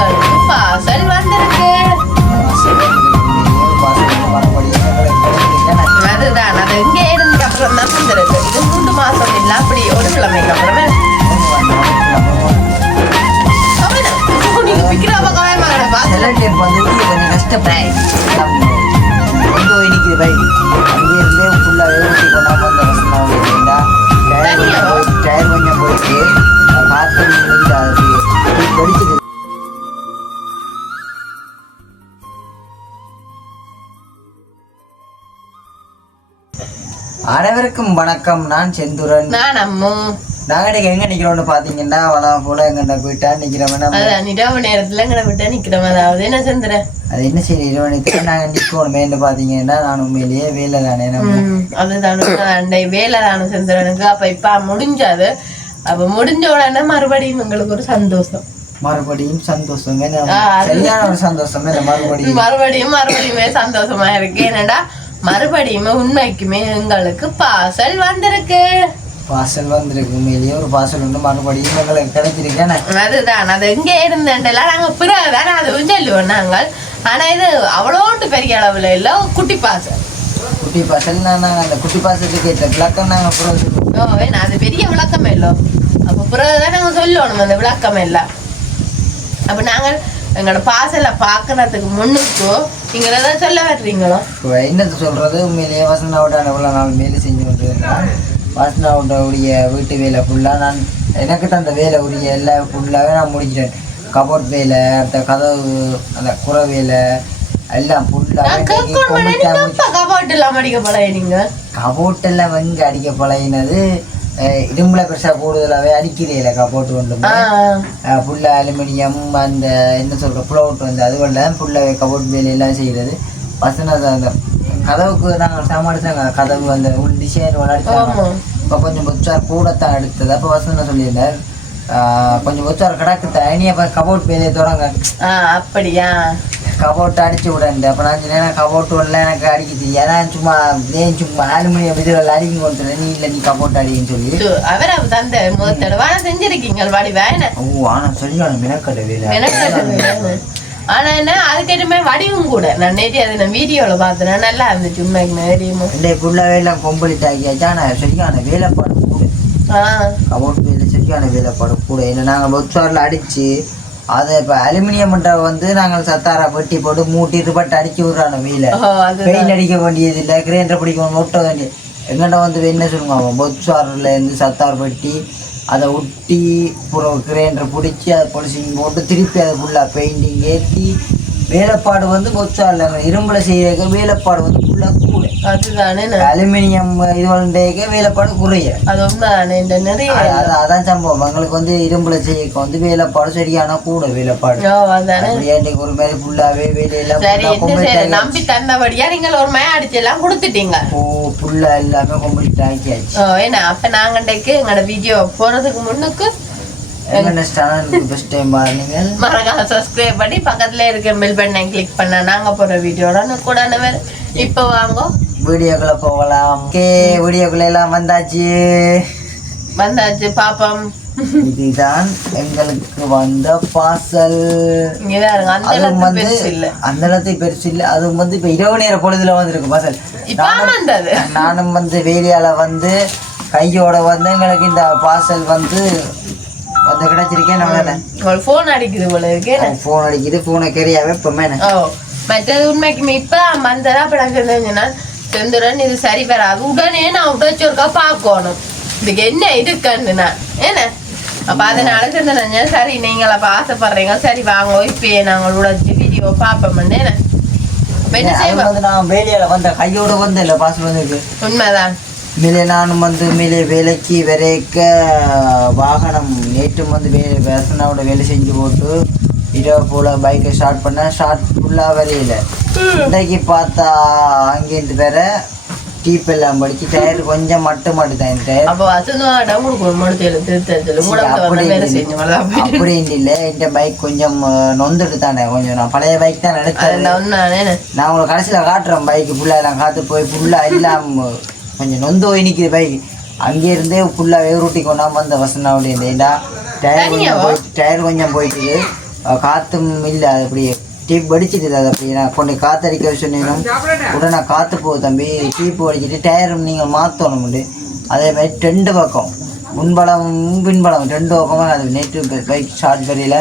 எங்களுக்கு பார்சல் வந்திருக்கு. அதுதான் அது இங்கே இருந்து அப்புறம் தான் வந்திருக்கு. இது 3 மாசம் இல்லை, அப்படி ஒரு கிழமைக்கு அப்புறமே அனைவருக்கும் வணக்கம். நான் செந்துரன். நான் அம்மு. நாங்க எங்க நிக்கிறோம்னு பாத்தீங்கன்னா வளா போல எங்கண்டா போயிட்டா நிக்கிறோம். இரவு நேரத்துல எங்கட விட்டா நிக்கிறோம். அதாவது என்ன செந்துறேன், அது என்ன சரி இரவு நேரத்துல நாங்க நிக்கணுமேன்னு பாத்தீங்கன்னா நான் உண்மையிலேயே வேலை தானே. அதுதான் வேலை தானே செந்துறனுக்கு. அப்ப இப்ப முடிஞ்சாது. அப்ப முடிஞ்ச உடனே மறுபடியும் எங்களுக்கு ஒரு சந்தோஷம். மறுபடியும் சந்தோஷம், சரியான ஒரு சந்தோஷம். மறுபடியுமே சந்தோஷமா இருக்கு. என்னடா மறுபடியும் உண்மைக்குமே எங்களுக்கு பார்சல் வந்திருக்கு. உண்மையிலேயே ஒரு பார்சல் வந்து மறுபடியும் எங்களுக்கு கிடைச்சிருக்கேன். அதுதான் அது எங்கே இருந்தேன்டெல்லாம் நாங்க பிறகுதான் அதுவும் சொல்லுவோம் நாங்கள். ஆனா இது அவ்வளோண்டு பெரிய அளவுல இல்ல, குட்டி பார்சல். குட்டி பார்சல் நாங்கள் அந்த குட்டி பார்சலுக்கு ஏற்ற விளக்கம் நாங்கள் பிறகு அது பெரிய விளக்கமே இல்லை. அப்போ பிறகுதான் நாங்கள் சொல்லணும் அந்த விளக்கமே இல்லை. அப்போ நாங்கள் எங்களோட பார்சலை பார்க்கறதுக்கு முன்னுக்கோ நீங்க ஏதாவது சொல்ல வர்றீங்களோ? என்னது சொல்றது, உண்மையிலேயே வசனாவோட இவ்வளோ நாள் வேலை செஞ்சு கொண்டிருந்தேன். வசனாவுடைய வீட்டு வேலை ஃபுல்லாக நான் எனக்கு தான் அந்த வேலை உரிய எல்லா ஃபுல்லாகவே நான் முடிச்சிட்டேன். கபோர்ட் வேலை, அந்த கதவு, அந்த குறை வேலை எல்லாம் ஃபுல்லாக கபோர்ட் எல்லாம் அடிக்க பழகினீங்க. கபோர்ட் எல்லாம் வெங்க அடிக்க பழகினது இரும்புல பெருசா கூடுதலாவே அடிக்கிறீல. கபோர்ட் கொண்டு ஃபுல்லா அலுமினியம் அந்த என்ன சொல்ற புளவுட் வந்து அதுவல்ல ஃபுல்லாவே கபோர்ட் வேலை எல்லாம் செய்யறது. வசன அந்த கதவுக்கு நாங்கள் சாமாடிச்சாங்க. கதவு அந்த டிசைன் அடிச்சாங்க. இப்போ கொஞ்சம் பொச்சார் கூடத்தான் எடுத்தது. அப்போ வசன சொல்லியிருந்தார் கொஞ்சம் பொச்சார் கிடக்கு தனியா கபோர்ட் வேலையை தொடங்க. அப்படியா? கபோர்ட் அடிச்சு விடண்டு. அப்போ நான் சொன்னேன் கபோர்ட் வரல எனக்கு அடிக்க தெரியாது. நான் சும்மா அலுமினியம் இதில் அடிக்க கொடுத்துறேன். நீ இல்லை நீ கபோர்ட் அடின்னு சொல்லி அவர் தந்த முதல் தடவை செஞ்சிருக்கீங்க வாடி வேண. ஓ ஆனால் சரியான மெனக்கடை வேலை. ஆனா என்ன அதுக்கேற்றமே வடிவும் கூட. நான் நேற்று அதை நான் வீடியோல பார்த்தேன், நல்லா இருந்துச்சு உண்மைக்கு. இந்த ஃபுல்லாவே எல்லாம் கம்ப்ளீட் ஆகியாச்சு. ஆனால் சரியான வேலைப்பாடு கூட. கபோர்ட் வேலை சரியான வேலைப்பாடு கூட. ஏன்னா நாங்கள் பொச்சாரில் அடிச்சு அதை இப்போ அலுமினியம்ன்ற வந்து நாங்கள் சத்தாரா வெட்டி போட்டு மூட்டிட்டு பட்டு அடிச்சு விடுறாங்க. வீல பெயிண்ட் அடிக்க வேண்டியது இல்லை, கிரைண்டர் பிடிக்க ஒட்ட வேண்டியது. எங்கள்கிட்ட வந்து என்ன சொல்லுவாங்க, பொச்சாரில் இருந்து சத்தார் வெட்டி அதை ஒட்டி அப்புறம் கிரைண்டர் பிடிச்சி அதை பொலிசிங் போட்டு திருப்பி அதை ஃபுல்லாக பெயிண்டிங் ஏற்றி வேலைப்பாடு வந்து பொச்சாரில் இரும்புல செய்யற வேலைப்பாடு வந்து ஃபுல்லாக கூட. அதுதானே அலுமினியம் இது வந்தேக்க வேலைப்பாடு குறைய. அது உண்மைதானே. இந்த நிறைய அதான் சம்பவம். எங்களுக்கு வந்து இரும்புல செய்யக்க வந்து வேலைப்பாடு சரியான கூட வேலைப்பாடு. ஒரு மாதிரி ஃபுல்லாவே வேலையெல்லாம் நம்பி தந்தபடியா நீங்கள் ஒரு மயம் அடிச்சு எல்லாம் கொடுத்துட்டீங்க. ஓ ஃபுல்லா எல்லாமே கம்ப்ளீட் ஆக்கியாச்சு. ஏன்னா அப்ப நாங்க எங்களோட வீடியோ போறதுக்கு முன்னுக்கு மறக்காம சப்ஸ்கிரைப் பண்ணி பக்கத்துல இருக்க பெல் பட்டனை கிளிக் பண்ண நாங்க போற வீடியோட கூட இப்ப வாங்க வீடியோக்குள்ள போகலாம். வீடியோக்குள்ள எல்லாம் வந்தாச்சு பாப்போம். இதுதான் எங்களுக்கு வந்த பார்சல். அந்த இடத்தை பெருசு இல்ல. அது வந்து இப்ப இரவு நேர பொழுதுல வந்திருக்கு பார்சல். நானும் வந்து வேலையால வந்து கையோட வந்து எங்களுக்கு இந்த பார்சல் வந்து வந்து கிடைச்சிருக்கேன். நான் போன் அடிக்குது போல இருக்கேன். போன் அடிக்குது. போனை கெரியாவே இப்பமே மற்றது உண்மைக்குமே இப்பதான் வந்ததா. அப்ப நான் சொன்னேன்னா செந்துரன் இது சரி வராது, உடனே நான் உடச்சொருக்கா பார்க்கணும் இதுக்கு என்ன இருக்குன்னு நான் ஏன்னா. அப்ப அதனால செந்துரன் சரி நீங்கள் அப்ப ஆசைப்படுறீங்க சரி வாங்க இப்ப நாங்கள் உடச்சு வீடியோ பார்ப்போம்னு என்ன செய்வோம். நான் வேலையால வந்த கையோட வந்து இல்ல பார்சல் வந்துருக்கு. உண்மைதான். மேலே நானும் வந்து மேலே வேலைக்கு வரைக்க வாகனம் நேற்று வந்து வேசனாவோட வேலை செஞ்சு போட்டு இரவு போல் பைக்கை ஸ்டார்ட் பண்ணேன். ஸ்டார்ட் ஃபுல்லாக வரையில இன்றைக்கு பார்த்தா அங்கேருந்து வேற டீப் எல்லாம் படிச்சு டயர் கொஞ்சம் மட்டும் தான் டயர். அப்படின்னு இல்லை, இந்த பைக் கொஞ்சம் நொந்துட்டு தானே கொஞ்சம். நான் பழைய பைக் தான் எடுத்தேன். நான் உங்களுக்கு கடைசியில் காட்டுறேன். பைக்கு ஃபுல்லாக எல்லாம் காற்று போய் ஃபுல்லாக எல்லாம் கொஞ்சம் நொந்து போய் நிற்கிது பைக். அங்கேருந்தே ஃபுல்லாக வேறுட்டி கொண்டாமல் வந்த வசனாவுடைய டயர் கொஞ்சம் போயிட்டு காற்றும் இல்லை அது அப்படியே டீப் வடிச்சிட்டு அது அப்படி நான் கொண்டு காற்றடிக்க சொன்னீங்கன்னா உடனே காற்று போகுது தம்பி டீப்பு வடிச்சிட்டு டயரும் நீங்கள் மாற்றணும் உண்டு அதே மாதிரி 2 பக்கம் முன்பலம் பின்பலம் 2 பக்கமாக அது நேற்று பைக் ஸ்டார்ட் பண்ணியில்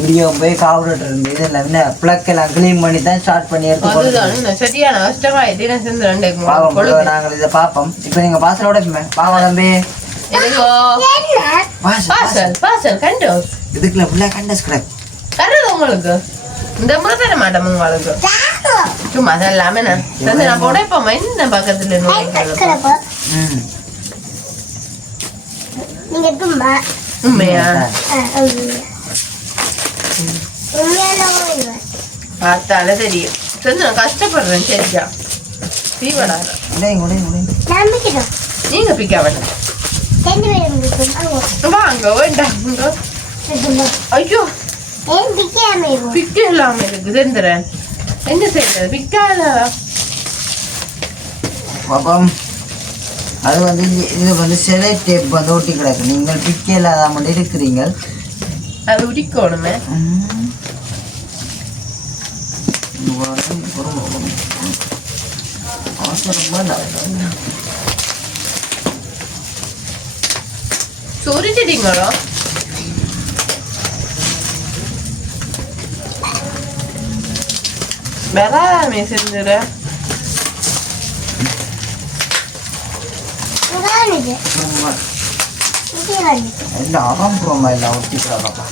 வீடியோ போய் காவலர் இருந்து இதெல்லாம் என்ன ப்ளக் எல்லாம் க்ளீன் பண்ணி தான் ஸ்டார்ட் பண்ணி எடுத்து சரியான கஷ்டமாயிட்டு நாங்கள் இதை பார்ப்போம் இப்போ நீங்கள் பாசலோட பாவம் தம்பி இதுக்குள்ள ஃபுல்லாக கண்டஸ் கிடக்கு தர்றது உங்களுக்கு இந்த முறை தர மாட்டோம் உங்களுக்கு சும்மா எல்லாமே நான் போட இப்போ என்ன பக்கத்துல உண்மையா பார்த்தாலே தெரியும் நான் கஷ்டப்படுறேன் சரியா தீவனாக நீங்க பிக்க வேண்டாம் வாங்க வேண்டாம் ஐயோ பிக்க இல்லாம இருக்கு செந்துறேன் என்ன செய்யறது பிக்காத பாப்பம் அது வந்து இது வந்து சிலை டேப் வந்து ஒட்டி கிடக்கு நீங்கள் பிக்க இல்லாத மட்டும் இருக்கிறீங்க அது உடிக்கணுமே சொரிச்சிட்டீங்களோ வராமே செஞ்சுற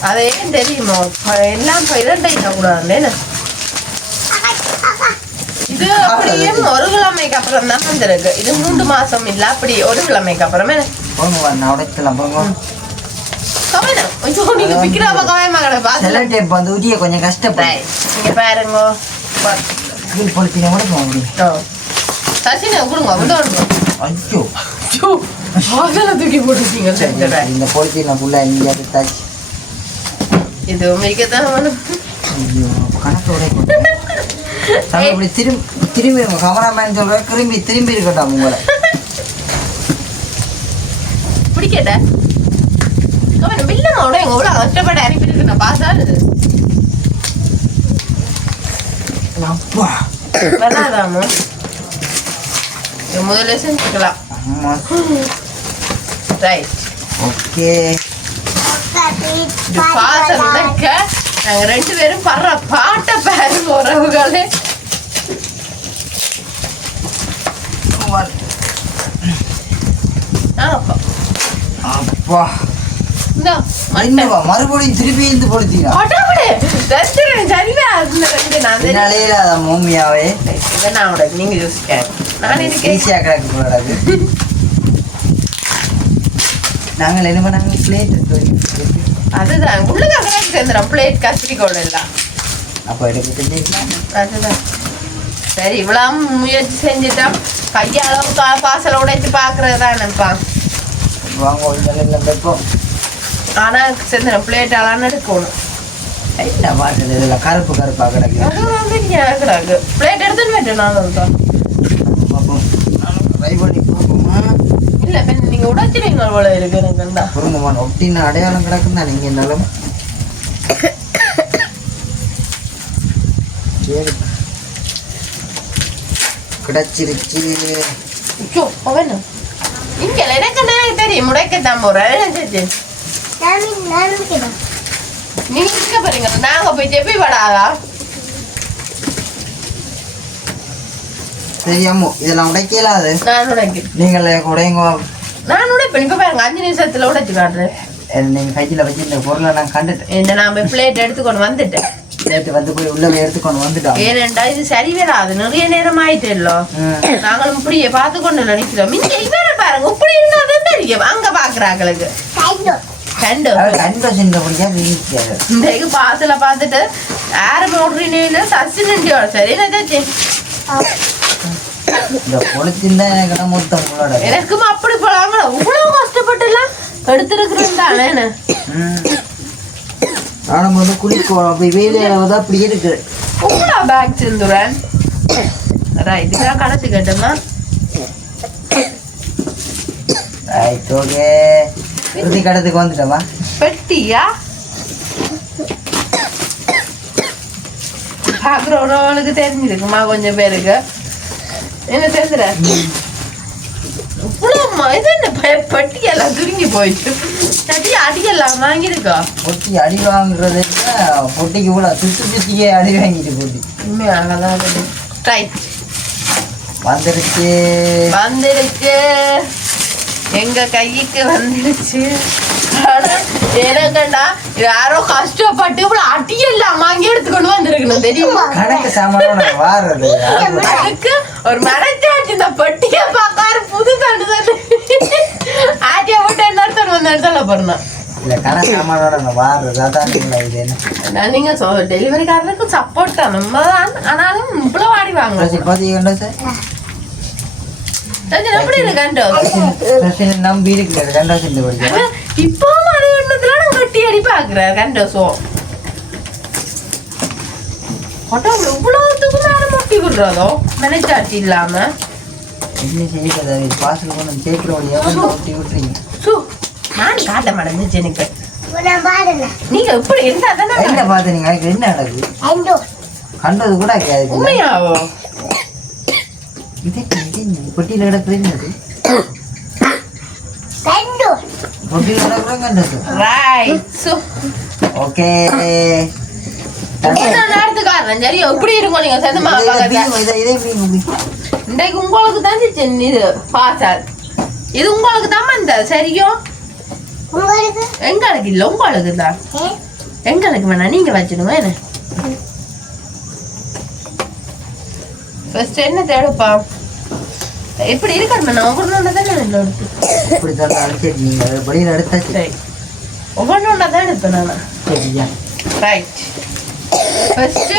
அது ஏன் தெரியுமோ எல்லாம் கூடாது இது அப்படியே 1 கிழமைக்கு அப்புறம் தான் வந்திருக்கு இது 3 மாசம் இல்ல அப்படி 1 கிழமைக்கு அப்புறமே கொஞ்சம் கஷ்டப்படும் நீங்க பாருங்க சசினை கொடுங்க ஐயோ தூக்கி போட்டுருக்கீங்க இந்த பொலித்தீன ஃபுல்லா நீங்க எடுத்தாச்சு இது மிகதான் கணக்கோட இப்படி திரும்பி கமராமேன் சொல்ற திரும்பி இருக்கட்டும் உங்களை பிடிக்கட்ட வில்லமோட எங்க எவ்வளவு கஷ்டப்பட்டு அனுப்பிட்டு நான் பாசாது வராதாமோ முதல்ல செஞ்சுக்கலாம் ரைட் ஓகே பாசம் நடக்க நாங்க 2 பேரும் படுற பாட்டை பாருங்க உறவுகளே அப்பா மறுபடியும் திருப்பி இருந்து பொழுத்தீங்க மூமியாவே நீங்க யோசிக்க ஈஸியா கிடக்கு போடாது நாங்கள் என்ன பண்ணாங்க பிளேட் அதுதான் உள்ளதான் சேர்ந்துடும் பிளேட் கத்திரிக்கோள் எல்லாம் அப்போ எடுக்க தெரிஞ்சுக்கலாம் அதுதான் சரி இவ்வளவு முயற்சி செஞ்சுட்டா கையால பாசல உடைச்சு பாக்குறதுதானப்பா வாங்க வைப்போம் ஆனா சேர்ந்துடும் பிளேட் எல்லாம் எடுக்கணும் என்ன மாட்டது இதில் கருப்பு கருப்பாக கிடக்கு பிளேட் எடுத்துன்னு போயிட்டேன் நான் ட்ரை பண்ணி போகுமா இல்ல நீங்க உடைச்சிருங்க போல இருக்கு எனக்கு பொறுங்கம்மா ஒட்டின அடையாளம் கிடக்குன்னா நீங்க என்னாலும் கிடைச்சிருச்சு இங்க எனக்கு தெரியும் முடைக்கத்தான் போறேன் நீங்க இருக்க பாருங்க நாங்க போய் செப்பி படாதா தெரியாமோ இதெல்லாம் உடைக்கலாது நான் உடைக்கிறேன் நீங்களே உடைங்க நான் உடைப்பேன் இப்ப பாருங்க 5 நிமிஷத்துல உடைச்சு காட்டுறேன் நீங்க கையில வச்சு இந்த பொருளை நான் கண்டுட்டேன் நான் பிளேட் எடுத்துக்கொண்டு வந்துட்டேன் நேற்று வந்து போய் உள்ள எடுத்துக்கொண்டு வந்துட்டோம் ஏனெண்டா இது சரி வராது நிறைய நேரம் ஆயிட்டேல்ல நாங்களும் இப்படியே பார்த்து கொண்டு நினைக்கிறோம் இங்க இவரை பாருங்க இப்படி இருந்தாதான் தெரியும் அங்க பாக்குறாங்களுக்கு இந்த பாத்துல பாத்துட்டு யாரு போடுறீங்க சசி நின்றோட சரி எனக்கும் அப்படி போலாங்களா இவ்வளவு கஷ்டப்பட்டு எல்லாம் எடுத்திருக்கிறேன் தானே நானும் வந்து குளிக்கோம் அப்படி வேலையாவது அப்படி இருக்கு பேக் செந்துறேன் இதுதான் கடைசி கேட்டோம்னா கடத்துக்கு வந்துட்டோமா பெட்டியா பாக்குறவங்களுக்கு தெரிஞ்சிருக்குமா கொஞ்சம் பேருக்கு. என்ன தெரிஞ்சுற இவ்வளோ இது என்ன பட்டியெல்லாம் சுருங்கி போயிட்டு அடியெல்லாம் வாங்கியிருக்கா. பொட்டி அடி வாங்குறது பொட்டிக்கு கூட சுத்தியே அடி வாங்கிட்டு போட்டி உண்மையாகதான் ரைட் வந்துருச்சு எங்க கைக்கு வந்துருச்சு. எனக்கண்டா யாரோ கஷ்டப்பட்டு இவ்வளவு அடியெல்லாம் வாங்கி எடுத்துக்கொண்டு வந்திருக்கணும் தெரியுமா. கணக்கு சாமான வாடுறது அதுக்கு ஒரு மனச்சாட்சி இந்த பெட்டியை பார்க்காரு புது தண்டு ஆட்டிய போட்டு என்ன வந்து சொல்ல போறேன். இல்ல கணக்கு சாமானோட வாடுறது அதான் இது என்ன நீங்க டெலிவரிக்காரருக்கு சப்போர்ட் தான் நம்ம தான். ஆனாலும் இவ்வளவு ஆடி வாங்க பாத்தீங்கன்னா சார் எப்படி இருக்கு நம்பி இருக்கு இப்போ அது எண்ணத்துல நான் கட்டி அடி பாக்குறேன் கண்டோசம் இவ்வளவுத்துக்கு மேல முட்டி விடுறதோ மனச்சாட்சி இல்லாம என்ன செய்ய பாசல் கொண்டு சேர்க்கிறோம். நான் காட்ட மாட்டேன் எனக்கு நீங்க எப்படி இருந்தா என்ன பாத்தீங்க என்ன நடக்குது கண்டது கூட உண்மையாவோ பொட்டியில் கிடக்குறது பொட்டியில் கிடக்குறோம் கண்டது. ஓகே நடத்துக்காரன் சரி எப்படி இருக்கும் நீங்க சேர்ந்து இன்றைக்கு உங்களுக்கு தான் இது பாசால் இது உங்களுக்கு தான் வந்தது சரியோ. எங்களுக்கு இல்ல உங்களுக்கு தான் எங்களுக்கு வேணா நீங்க வச்சிடுங்க. என்ன ஃபர்ஸ்ட் என்ன தேடுப்பா எப்படி இருக்காரு நான் ஒவ்வொன்று தான் ஒவ்வொன்று தான் எடுப்பேன் நான். ரைட் ஃபர்ஸ்ட்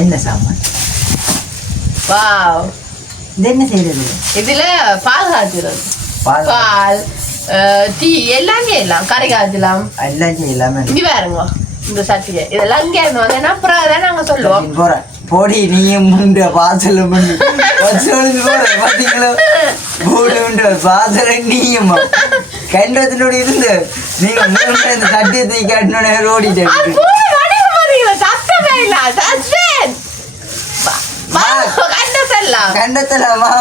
என்ன சாமான் வாவ் இது என்ன செய்யறது இதுல பால் காய்ச்சுறது பால் டீ எல்லாம் செய்யலாம் கறி காய்ச்சலாம் எல்லாம் செய்யலாம். இங்க பாருங்க இந்த சட்டியை இதெல்லாம் இங்க இருந்து வந்தேன்னா அப்புறம் தான் நாங்க சொல்லுவோம் போறேன் போடி நீயும் முண்ட வாசல் பண்ணி போறேன் பாத்தீங்களா போடு வாசல் நீயும் கண்டத்தினோட இருந்து நீங்க இந்த சட்டியை தூக்கி காட்டினோட ஓடிட்டேன். கண்டத்தலாமா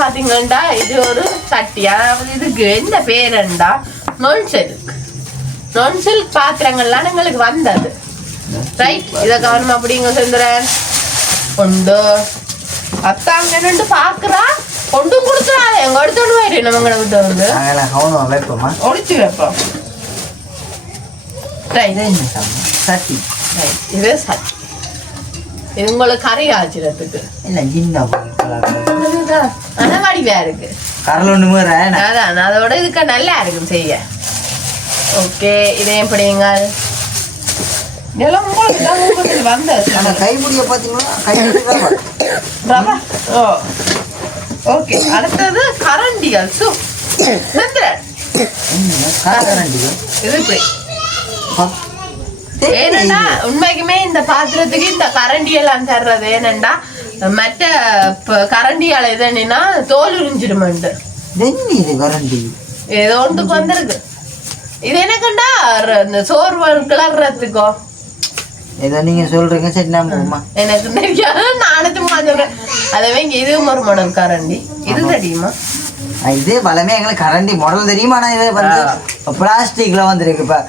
பாத்தீங்கன்னா இது ஒரு சட்டி. அதாவது இதுக்கு என்ன பேருண்டா நொன்சில் பாத்திரங்கள்லாம் எங்களுக்கு வந்தது. ரைட் இத கவனம் அப்படிங்க செந்துறேன் கொண்டு அத்தாங்க பாக்குறா கொண்டும் கொடுத்துறாரு எங்க எடுத்துட்டு போயிரு நம்மங்களை விட்டு வந்து வைப்போமா ஒடிச்சு வைப்போம். சட்டி இது சட்டி இது உங்களுக்கு கறி காய்ச்சறதுக்கு வடிவா இருக்கு அதான் அதோட இதுக்கு நல்லா இருக்கும் செய்ய. ஓகே இதையும் பிடிங்க இதெல்லாம் உங்களுக்கு வந்தது கைமுடிய பாத்தீங்களா. ஓகே அடுத்தது கரண்டிகள் இது ஏனண்டா உண்மைக்குமே இந்த பாத்திரத்துக்கு இந்த கரண்டி எல்லாம் தர்றது ஏனண்டா மற்ற கரண்டியால எதுனா தோல் உறிஞ்சிடுமெண்டு ஏதோ ஒன்றுக்கு வந்திருக்கு. இது என்னக்கண்டா இந்த சோறு கிளறதுக்கோ ஏதோ நீங்க சொல்றீங்க சரி நம்புமா எனக்கு தெரியாது நானும் சும்மா சொல்றேன். அதவே இங்க இதுவும் ஒரு மாடல் கரண்டி இது தெரியுமா. இது வளமே எங்களுக்கு கரண்டி மாடல் தெரியுமா. ஆனா இது வந்து பிளாஸ்டிக்ல வந்துருக்கு. இப்ப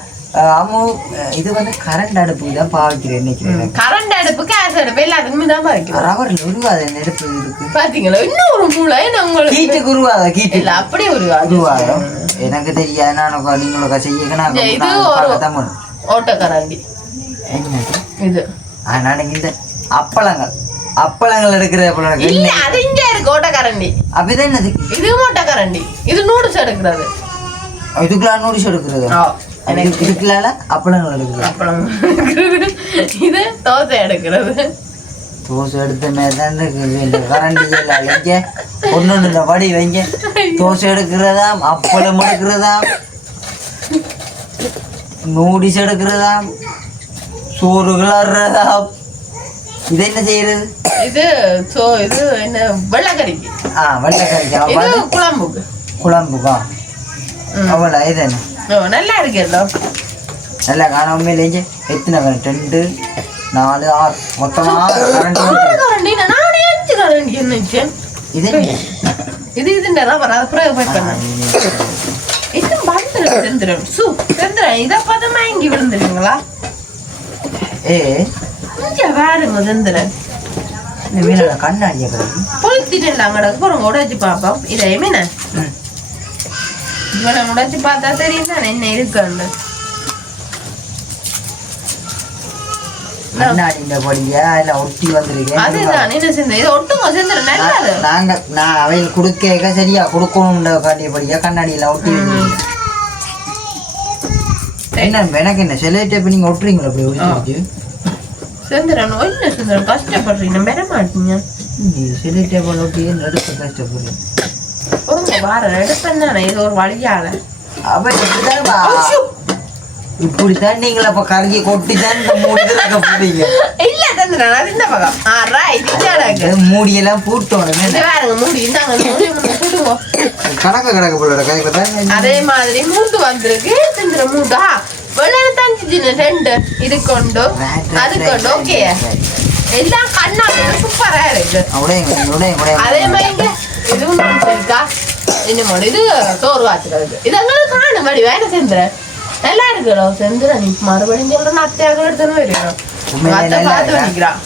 இது வந்து கரண்ட் அடுப்புக்கு தான் பாவிக்கிறேன் இன்னைக்கு. கரண்ட் அடுப்பு கேஸ் அடுப்பு எல்லாத்துக்குமே தான் பாவிக்கிறேன். ரவர்ல உருவாத நெருப்பு இருக்கு பாத்தீங்களா. இன்னும் ஒரு மூளை உங்களுக்கு கீட்டுக்கு உருவாத கீட்டு இல்ல அப்படியே உருவாதம் எனக்கு தெரியாது. நான் நீங்களோட செய்யணும். இது ஒரு ஓட்ட கரண்டி என்னது இது. நாளைக்கு இந்த அப்பளங்கள் எடுக்கிற இல்ல அது இங்க இருக்கு ஓட்ட கரண்டி. அப்படிதான் என்னது இது ஓட்ட கரண்டி. இது நூடுல்ஸ் எடுக்கிறது. இதுக்குள்ள நூடுல்ஸ் எடுக்கிறது. இதுக்குள்ள அப்பளங்கள் எடுக்கிறது. அப்பளம் இது தோசை எடுக்கிறது. தோசை எடுத்த மேதான் இருக்கு கரண்டி எல்லாம் இங்க ஒன்னொன்னு வடி வைங்க. தோசை எடுக்கிறதாம் அப்பளம் எடுக்கிறதாம் நூடுல்ஸ் எடுக்கிறதாம் சோறு கிளறதாம். இது என்ன செய்யறது. இது இது என்ன வெள்ளக்கறிக்கு. வெள்ளக்கறிக்கு குழம்புக்கு குழம்புக்கா அவ்வளோ இது என்ன நல்லா இருக்கு. நல்லா காண உண்மையிலேயே எத்தனை கரண்ட் 2 4 6 மொத்தமா கரண்ட் நானே 5 கரண்ட் என்னச்சேன் இது இதுண்டா வர அப்புறம் போய் பண்ண இது பந்தர செந்திரன் செந்திரன் இத பார்த்தா இங்க விழுந்துருவீங்களா இங்க வேறுங்க செந்திரன் இந்த வீணோட கண்ணாடியை கிடக்கு பொழுத்திட்டு அங்கடக்கு போறோங்க உடைச்சு பார்ப்போம் இதை மீன இவனை உடைச்சு பார்த்தா தெரியும் தானே என்ன இருக்குன்னு கண்ணாடிஇந்த பொடியா இல்ல ஒட்டி வந்திருக்கேன் அதுதான் என்ன செஞ்ச இதை ஒட்டுங்க செந்திரன் நல்லா நான் அவையில் கொடுக்க சரியா கொடுக்கணும் காட்டிய படியா கண்ணாடியில ஒட்டி என்ன எனக்கு என்ன செலக்ட் இப்ப நீங்க ஒட்டுறீங்களா அப்படி ஒட்டி செந்திரன் என்ன செந்திரன் கஷ்டப்படுறீங்க பெற மாட்டீங்க செலக்ட் ஒட்டி நடுக்க கஷ்டப்படுறீங்க ஒரு வார எடுப்பேன் தானே இது ஒரு வழியால இப்படித்தான் நீங்கள அப்ப கருகி கொட்டிதான் இந்த மூடிதான் போடுறீங்க இல்ல செந்திரன் அது இந்த பக்கம் மூடியெல்லாம் பூட்டோம் மூடி இந்தாங்க கணக்கு போல அதே மாதிரி மூட்டு வந்திருக்கு செந்திர மூட்டா வெள்ளை தஞ்சிச்சு 2 இது கொண்டு அது கொண்டு ஓகே எல்லாம் கண்ணாடி சூப்பரா இருக்கு அதே மாதிரி இதுவும் இருக்கா இன்னும் இது சோறு வாத்துக்கிறது இதெல்லாம் காணும் வடி வேற செந்திரன் நல்லா இருக்குடா செந்திரன் நீ மறுபடியும் சொல்ற அத்தையாக எடுத்துன்னு வருகிறோம் அத்தை பார்த்து வலிக்கிறான்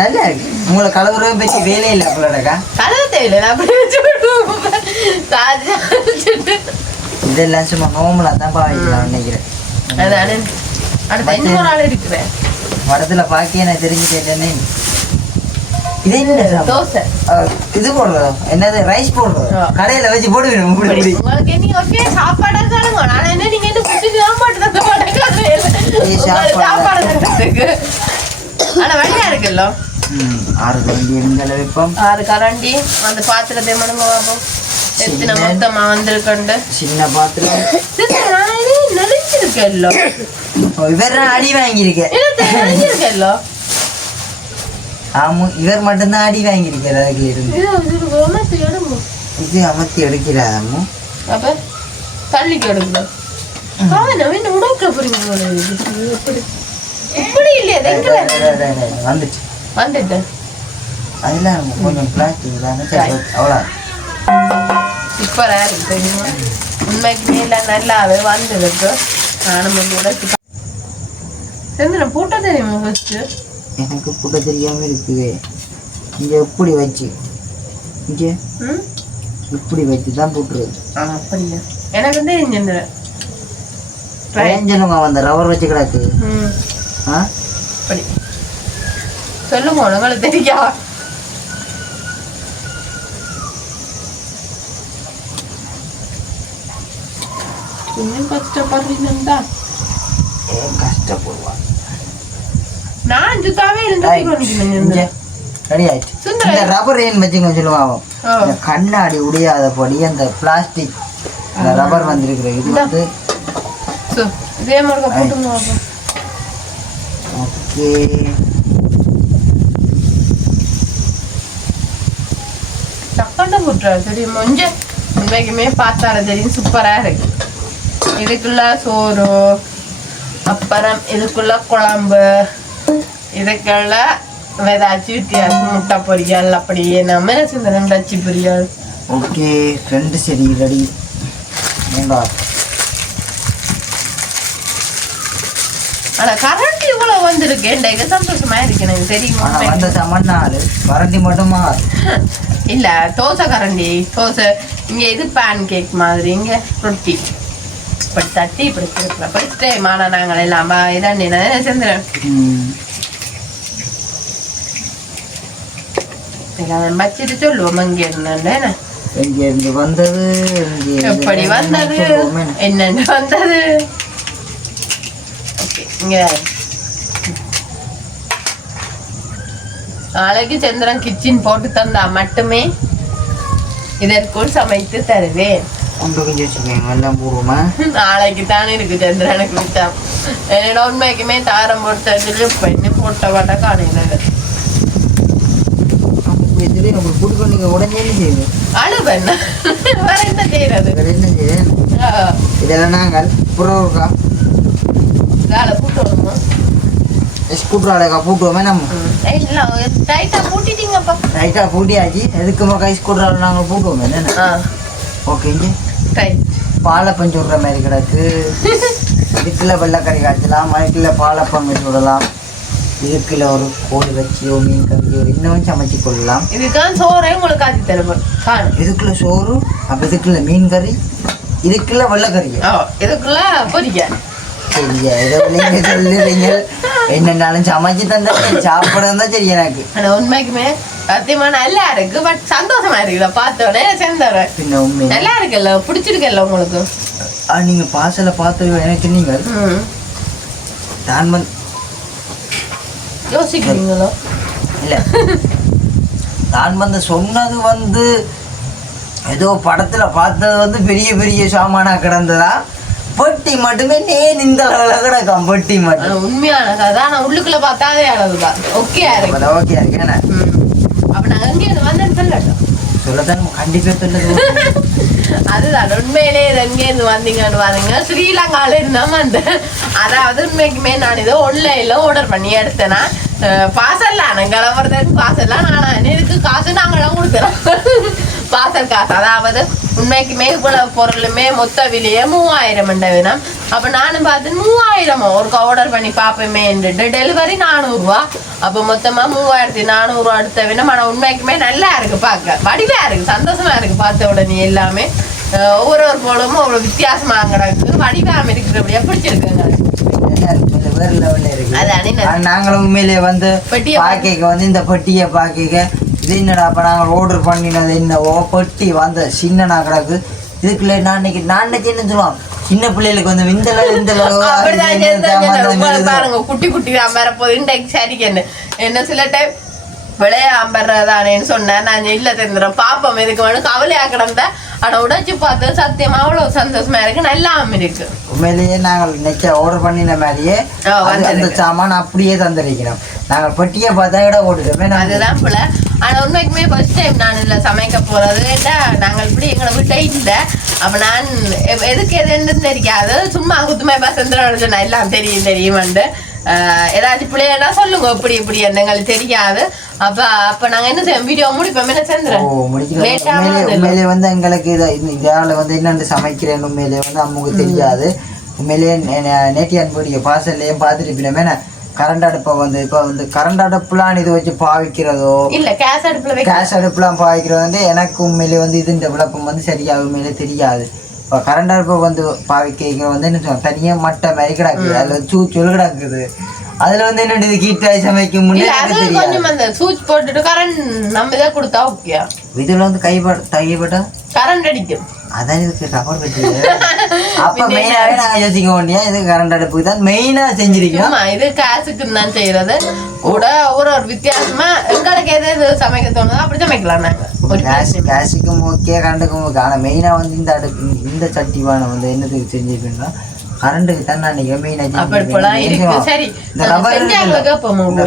நல்லா இருக்கு உங்களை கலவுறவும் பற்றி வேலையே இல்லை அப்படின்னாக்கா கலவு தேவையில்லை அப்படி இதெல்லாம் சும்மா நோம்பலா தான் பாவிக்கலாம் நினைக்கிறேன் அதானே அடுத்த இன்னொரு நாள் இருக்கிறேன் படத்துல பாக்கி நான் தெரிஞ்சுட்டேன்னு இது என்ன தோசை இது போடுறோம் என்னது ரைஸ் போடுறோம் கடையில வச்சு போடுவேன் உங்களுக்கு நீங்க ஓகே சாப்பாடா தருங்க நான் என்ன நீங்க என்ன குடிச்சு சாப்பாடு ஆனா வழியா இருக்குல்ல 6 கரண்டி எங்களை வைப்போம் 6 கரண்டி அந்த பாத்திரத்தை மனுங்க பார்ப்போம் எத்தனை மொத்தமா வந்திருக்கண்டு சின்ன பாத்திரம் நெளிஞ்சிருக்கல்லோ இவர் அடி வாங்கியிருக்கேன் நெளிஞ்சிருக்கல்லோ ஆமா இவர் மட்டும்தான் அடி வாங்கியிருக்காரு அதுக்கு இருந்து இது அமர்த்தி எடுக்கிறாமோ அப்ப தள்ளிக்கு எடுக்கணும் என்ன உடக்க புரியுங்க இப்படி இல்லையா வந்துச்சு வந்துட்டு அதெல்லாம் கொஞ்சம் பிளாஸ்டிக் தானே அவ்வளோ சூப்பரா இருக்கு உண்மைக்குமே இல்லை நல்லாவே வந்திருக்கு நானும் உடச்சு செந்திரன் பூட்ட தெரியுமா ஃபர்ஸ்ட் எனக்கு பூட்ட தெரியாம இருக்குது இங்க எப்படி வச்சு இங்க இப்படி வச்சு தான் பூட்டுறது அப்படியா எனக்கு வந்து ரேஞ்சனுங்க அந்த ரவர் வச்சு கிடக்கு அப்படி சொல்லுங்க உங்களுக்கு தெரியா கொஞ்சம் கஷ்டப்படுறீங்கடா கஷ்டப்படுவான் நான் சுத்தாவே இருந்து ரெடி ஆயிடுச்சு இந்த ரப்பர் ஏன் வச்சுங்க சொல்லுவாங்க கண்ணாடி உடையாதபடி அந்த பிளாஸ்டிக் அந்த ரப்பர் வந்திருக்கிற இது வந்து இதே மாதிரி போட்டுங்க ஓகே டக்காண்ட போட்டுறாரு தெரியுமா கொஞ்சம் உண்மைக்குமே பார்த்தால தெரியும் சூப்பரா இருக்கு இதுக்குள்ள சோறு அப்புறம் இதுக்குள்ள குழம்பு இதுக்குள்ள ஏதாச்சும் வித்தியாசம் முட்டை பொரியல் அப்படியே நம்ம செஞ்சோம் டச்சு பொரியல் ஓகே ரெண்டு சரி ரெடி ஆனா கரண்ட் இவ்வளவு வந்திருக்கு எனக்கு சந்தோஷமா இருக்கு எனக்கு தெரியுமா வந்த சமன்னாலு கரண்டி மட்டுமா இல்ல தோசை கரண்டி தோசை இங்க இது பேன் கேக் மாதிரி இங்க ரொட்டி இப்படி தட்டி இப்படி கொடுக்கலாம் ஃபர்ஸ்ட் டைம் ஆனா நாங்கள் எல்லாம் இதான் செஞ்சிடறேன் வச்சுட்டு சொல்லுவோம் அங்கே இருந்தா இங்க வந்தது எப்படி வந்தது என்னென்ன வந்தது இங்க நாளைக்கு சந்திரன் கிச்சன் போட்டு தந்தா மட்டுமே இதற்குள் சமைத்து தருவேன் நாளைக்கு தானே இருக்கு சந்திரனுக்கு மிச்சம் என்னோட உண்மைக்குமே தாரம் போட்டு பெண்ணு போட்ட வட்ட காணையில அழுவன் வேற என்ன செய்யறது இதெல்லாம் நாங்கள் காலை பூட்டணுமா ஸ்கூட்டர் அழகா பூட்டுவோமே நம்ம டைட்டா பூட்டிட்டீங்கப்பா ரைட்டா பூட்டியாச்சு எதுக்குமா கை ஸ்கூட்டர் நாங்கள் பூட்டுவோமே என்ன ஓகே இங்கே பாலப்பம் சுடுற மாதிரி கிடக்கு இதுக்குள்ள வெள்ளைக்கறி காய்ச்சலாம் மழைக்குள்ள பாலப்பம் வச்சு விடலாம் இதுக்குள்ள ஒரு கோழி வச்சு மீன் கறி ஒரு இன்னும் சமைச்சு கொள்ளலாம் இதுக்கான சோறே உங்களுக்கு காய்ச்சி தருவோம் இதுக்குள்ள சோறு அப்போ இதுக்குள்ள மீன் கறி இதுக்குள்ள வெள்ளைக்கறி இதுக்குள்ள பொரிக்க சரியா ஏதோ நீங்க சொல்லுறீங்க என்னன்னாலும் சமைச்சு தந்தா சாப்பிடறதா சரி எனக்கு ஆனா உண்மைக்குமே சத்தியமா நல்லா இருக்கு பட் சந்தோஷமா இருக்குதா பார்த்தோடனே சேர்ந்துறேன் பின்ன உண்மை நல்லா இருக்குல்ல பிடிச்சிருக்கல உங்களுக்கு நீங்க பாசல பார்த்து எனக்கு சொன்னீங்க தான் வந்து யோசிக்கிறீங்களோ இல்ல தான் வந்து சொன்னது வந்து ஏதோ படத்துல பார்த்தது வந்து பெரிய பெரிய சாமானா கிடந்ததா பொட்டி மட்டுமே நேன் இந்த அளவுல கிடக்கும் பொட்டி மட்டும் உண்மையான கதை ஆனா உள்ளுக்குள்ள பார்த்தா அதே அளவுதான் ஓகே ஓகே இருக்கேன் அப்ப நாங்க எங்க வந்தேன்னு சொல்லட்டும் சொல்லத்தான் கண்டிப்பா சொல்லுது அதுதான் உண்மையிலே எங்க இருந்து வந்தீங்கன்னு பாருங்க ஸ்ரீலங்கால இருந்தா வந்தேன் அதாவது உண்மைக்குமே நான் ஏதோ ஆன்லைன்ல ஆர்டர் பண்ணி எடுத்தேன்னா பாசல்லாம் கிளம்புறதுக்கு பாசல்லாம் நானா எனக்கு காசு நாங்களாம் கொடுக்குறோம் பாசல் காசு அதாவது உண்மைக்குமே இவ்வளவு பொருளுமே மொத்த விலையே 3000 வேணும் அப்ப நானும் பார்த்து 3000 ஒரு ஆர்டர் பண்ணி பார்ப்போமே டெலிவரி 400 ரூபா அப்ப மொத்தமா 3400 ரூபா எடுத்த வேணும் ஆனா உண்மைக்குமே நல்லா இருக்கு பார்க்க வடிவா இருக்கு சந்தோஷமா இருக்கு பார்த்த உடனே எல்லாமே ஒவ்வொரு பொருளும் அவ்வளவு வித்தியாசமா கிடக்கு வடிவாம இருக்கிறபடியா பிடிச்சிருக்குங்க நாங்களும் உண்மையிலே வந்து பாக்கைக்கு வந்து இந்த பெட்டியை பாக்கைக்க இது என்னடா அப்ப நாங்கள் ஆர்டர் பண்ணினது என்னவோ பெட்டி வந்து சின்ன கிடக்கு இதுக்குள்ள நான் என்ன சொல்லுவோம் சின்ன பிள்ளைகளுக்கு வந்து இந்த பாருங்க குட்டி குட்டி வேற போது இன்றைக்கு சரிக்கு என்ன சில டைம் விளையா அம்பர்றதானேன்னு சொன்னேன் நான் இல்ல தெரிஞ்சிடும் பாப்போம் இதுக்கு வேணும் கவலையா கிடந்த ஆனா உடைச்சு பார்த்து சத்தியமா அவ்வளவு சந்தோஷமா இருக்கு நல்லாம இருக்கு உண்மையிலேயே நாங்கள் இன்னைக்கு ஆர்டர் பண்ணின மாதிரியே அந்த சாமான் அப்படியே தந்திருக்கிறோம் நாங்கள் பெட்டியை பார்த்தா இடம் ஓட்டுட்டோமே அதுதான் போல ஆனா உண்மைக்குமே ஃபர்ஸ்ட் டைம் நான் இதுல சமைக்க போறது நாங்கள் இப்படி எங்களை வீட்டை இல்லை அப்ப நான் எதுக்கு எதுன்னு தெரியாது சும்மா குத்துமே பசந்திரம் சொன்னா எல்லாம் தெரியும்ண்டு ஏதாச்சும் பிள்ளையா சொல்லுங்க இப்படி இப்படி எங்களுக்கு தெரியாது அப்ப நாங்க என்ன செய்வோம் வீடியோ முடிப்போம் என்ன சேர்ந்துறோம் உண்மையிலே வந்து எங்களுக்கு இதால வந்து என்னென்று சமைக்கிறேன் உண்மையிலே வந்து அம்முக்கு தெரியாது உண்மையிலேயே நேட்டியான் போடிய பாசல்லையும் பார்த்துருப்பீனமே கரண்ட் அடுப்பை வந்து இப்போ வந்து கரண்ட் அடுப்புலாம் இது வச்சு பாவிக்கிறதோ இல்ல கேஸ் அடுப்புலாம் பாவிக்கிறது வந்து எனக்கு உண்மையிலே வந்து இது இந்த விளப்பம் வந்து சரியா உண்மையிலே தெரியாது இப்போ கரண்ட் அடுப்பை வந்து பாவிக்க வந்து என்ன சொல்லுவோம் தனியாக மட்டை மாதிரி கிடக்குது அதில் சொல்லு கிடக்குது அதுல வந்து என்ன இது கீட்டாய் சமைக்க முன்னாடி கொஞ்சம் அந்த சூச் போட்டுட்டு கரண்ட் நம்ம இதை கொடுத்தா ஓகே இதுல வந்து கைப்பட்டா கரண்ட் அடிக்கும் அதான் இதுக்கு ரப்பர் பெட்டி அப்ப மெயினாவே நாங்க யோசிக்க வேண்டிய இது கரண்ட் அடுப்புக்கு தான் மெயினா செஞ்சிருக்கோம் இது கேஸுக்கு தான் செய்யறது கூட ஒரு வித்தியாசமா எங்களுக்கு எது சமைக்க தோணுதோ அப்படி சமைக்கலாம் நாங்க கேஸுக்கும் ஓகே கரண்டுக்கும் ஓகே ஆனா மெயினா வந்து இந்த அடுப்பு இந்த சட்டிவான வந்து என்னதுக்கு செஞ்சிருக்கீங்கன்னா கரண்டுக்கு தான் நான் மெயினா இந்த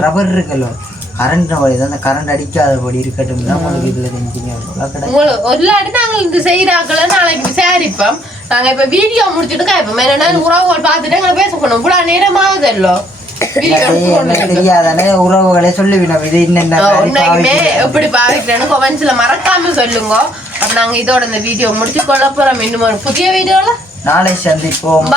ரப்பர் இருக்குல்ல கரண்ட் வழி தான் அந்த கரண்ட் அடிக்காதபடி இருக்கட்டும் தான் உங்களுக்கு இதுல செஞ்சீங்க ஒரு நாடு நாங்கள் இந்த செய்யறாக்கள நாளைக்கு விசாரிப்போம் நாங்க இப்ப வீடியோ முடிச்சுட்டு கேட்போம் என்னன்னா உறவுகள் பார்த்துட்டு எங்களை பேசணும் இவ்வளவு நேரமாகுதல்லோ தெரியாதானே உறவுகளே சொல்லுவினோம் இது இன்னுமே எப்படி பாவிக்கிறேன்னு கமெண்ட்ஸ்ல மறக்காம சொல்லுங்க அப்ப நாங்க இதோட இந்த வீடியோ முடிச்சு கொள்ள போறோம் இன்னும் ஒரு புதிய வீடியோல நாளை சந்திப்போம்.